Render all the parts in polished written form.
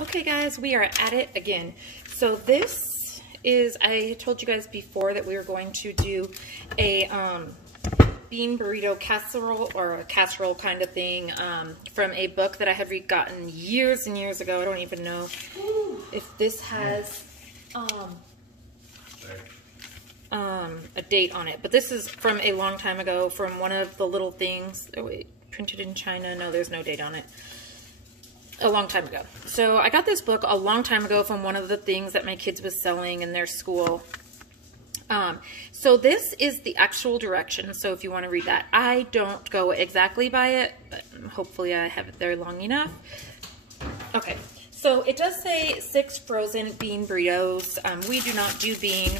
Okay guys, we are at it again. So this is, I told you guys before that we were going to do a bean burrito casserole, or a casserole kind of thing, from a book that I had gotten years and years ago. I don't even know if this has a date on it, but this is from a long time ago, from one of the little things. Oh wait, printed in China. No, there's no date on it. A long time ago. So I got this book a long time ago from one of the things that my kids was selling in their school. So this is the actual direction. So if you want to read that, I don't go exactly by it, but hopefully I have it there long enough. Okay. So it does say 6 frozen bean burritos. We do not do bean.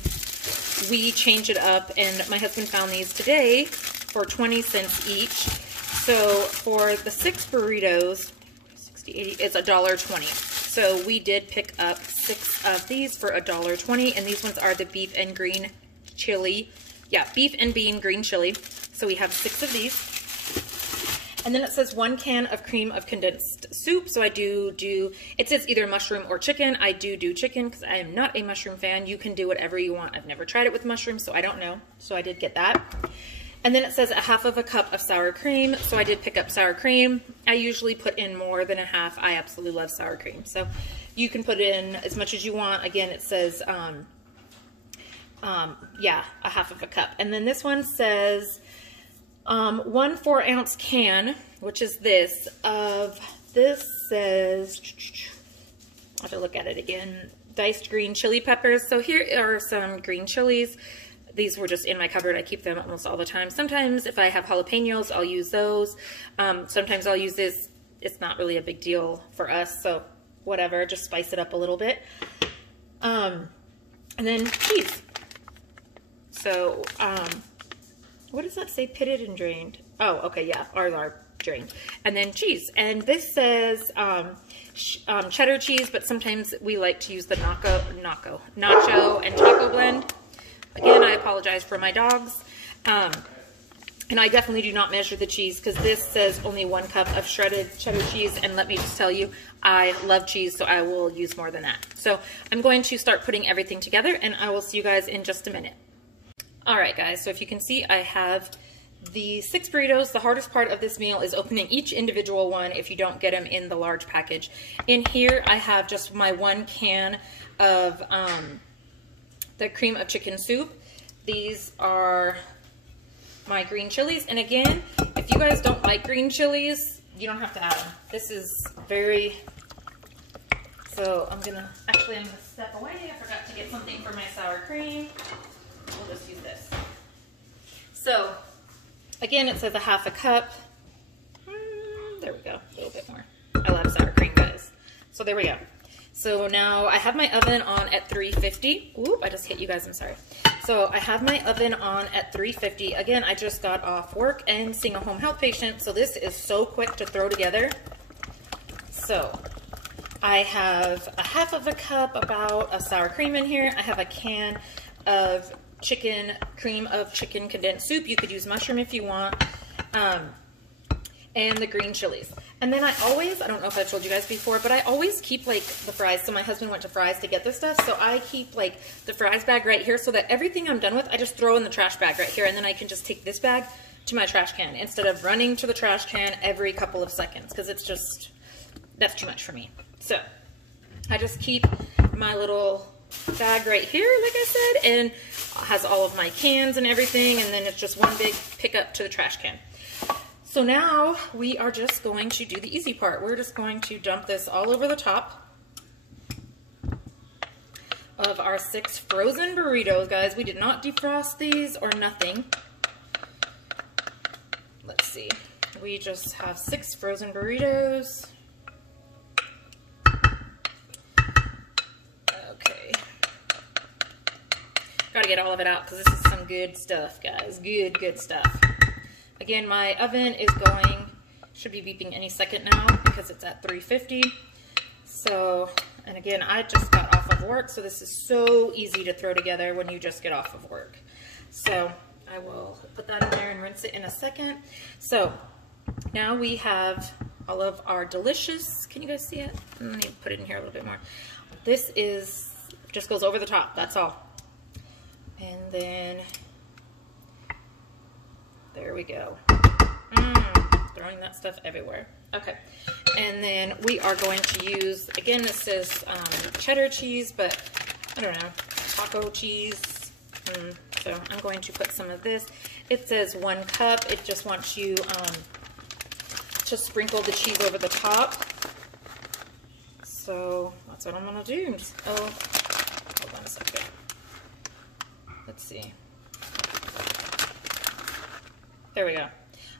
We change it up, and my husband found these today for 20 cents each. So for the 6 burritos, 60, 80, it's $1.20. So we did pick up 6 of these for $1.20, and these ones are the beef and green chili. Yeah, beef and bean green chili. So we have 6 of these. And then it says 1 can of cream of condensed soup. So I do, it says either mushroom or chicken. I do chicken because I am not a mushroom fan. You can do whatever you want. I've never tried it with mushrooms, so I don't know. So I did get that. And then it says 1/2 cup of sour cream. So I did pick up sour cream. I usually put in more than 1/2. I absolutely love sour cream. So you can put in as much as you want. Again, it says, yeah, 1/2 cup. And then this one says 1 4-ounce can, which is this, says, I have to look at it again, diced green chili peppers. So here are some green chilies. These were just in my cupboard. I keep them almost all the time. Sometimes if I have jalapenos, I'll use those. Sometimes I'll use this. It's not really a big deal for us, so whatever, just spice it up a little bit. And then cheese. So, what does that say? Pitted and drained. Oh, okay, yeah, ours are drained. And then cheese. And this says cheddar cheese, but sometimes we like to use the nacho and taco blend. Again, I apologize for my dogs. And I definitely do not measure the cheese because this says only 1 cup of shredded cheddar cheese. And let me just tell you, I love cheese, so I will use more than that. So I'm going to start putting everything together, and I will see you guys in just a minute. All right, guys, so if you can see, I have the 6 burritos. The hardest part of this meal is opening each individual one if you don't get them in the large package. In here, I have just my 1 can of the cream of chicken soup. These are my green chilies. And again, if you guys don't like green chilies, you don't have to add them. This is very, so I'm gonna step away. I forgot to get something for my sour cream. We'll just use this. So again, it says 1/2 cup. There we go, a little bit more. I love sour cream, guys. So there we go. So now I have my oven on at 350. Oop, I just hit you guys, I'm sorry. So I have my oven on at 350. Again, I just got off work and seeing a home health patient, so this is so quick to throw together. So I have 1/2 cup about of sour cream in here. I have a can of cream of chicken condensed soup. You could use mushroom if you want. And the green chilies. And then I don't know if I've told you guys before, but I always keep like the fries. So my husband went to Fry's to get this stuff. So I keep like the fries bag right here so that everything I'm done with, I just throw in the trash bag right here. And then I can just take this bag to my trash can instead of running to the trash can every couple of seconds. Because it's just, that's too much for me. So I just keep my little bag right here, like I said, and has all of my cans and everything. And then it's just one big pickup to the trash can. So now we are just going to do the easy part. We're just going to dump this all over the top of our 6 frozen burritos, guys. We did not defrost these or nothing. Let's see. We just have 6 frozen burritos. Okay. Gotta get all of it out because this is some good stuff, guys. Good stuff. Again, my oven is should be beeping any second now because it's at 350. So, and again, I just got off of work, so this is so easy to throw together when you just get off of work. So I will put that in there and rinse it in a second. So now we have all of our delicious, can you guys see it? Let me put it in here a little bit more. This is, just goes over the top, that's all. And then, there we go. Throwing that stuff everywhere. Okay, and then we are going to use, again, this is cheddar cheese, but I don't know, taco cheese. So I'm going to put some of this. It says 1 cup. It just wants you to sprinkle the cheese over the top. So that's what I'm gonna do. Oh, hold on a second. Let's see. There we go.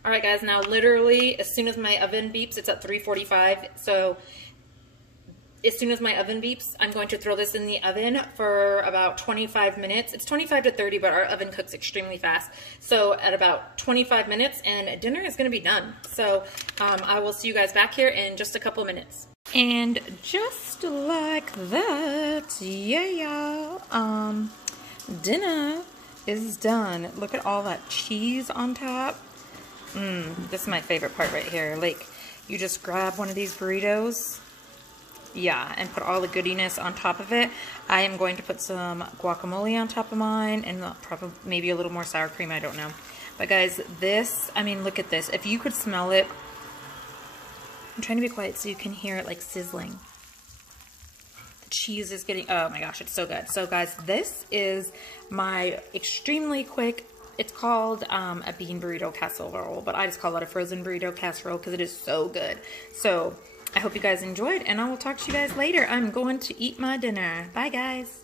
All right, guys, now literally as soon as my oven beeps, it's at 345. So as soon as my oven beeps, I'm going to throw this in the oven for about 25 minutes. It's 25 to 30, but our oven cooks extremely fast. So at about 25 minutes, and dinner is gonna be done. So I will see you guys back here in just a couple minutes. And just like that, yeah, dinner is done. Look at all that cheese on top. This is my favorite part right here. Like, you just grab one of these burritos, yeah, and put all the goodiness on top of it. I am going to put some guacamole on top of mine, and probably maybe a little more sour cream, I don't know. But guys, this, I mean, look at this. If you could smell it, I'm trying to be quiet so you can hear it like sizzling. The cheese is getting, oh my gosh, it's so good. So guys, this is my extremely quick, it's called a bean burrito casserole, but I just call it a frozen burrito casserole because it is so good. So I hope you guys enjoyed, and I will talk to you guys later. I'm going to eat my dinner. Bye, guys.